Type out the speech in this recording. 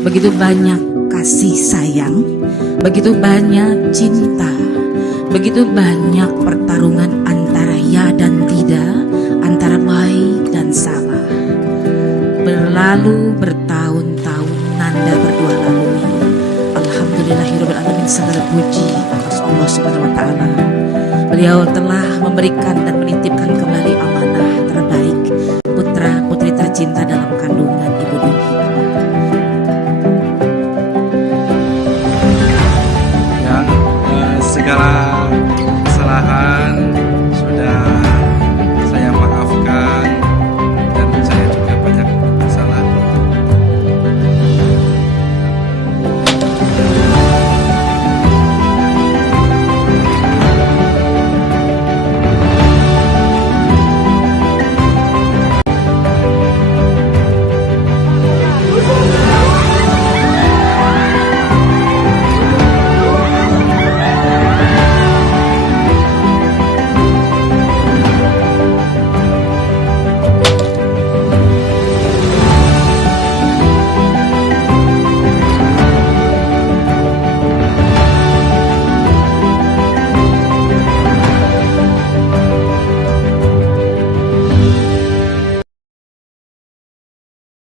begitu banyak kasih sayang, begitu banyak cinta, begitu banyak pertarungan antara ya dan tidak, antara baik dan salah. Berlalu bertahun-tahun Nanda berdua lalui. Alhamdulillahirabbil alamin, segala puji atas Allah Subhanahu wa taala. Beliau telah memberikan dan menitipkan kembali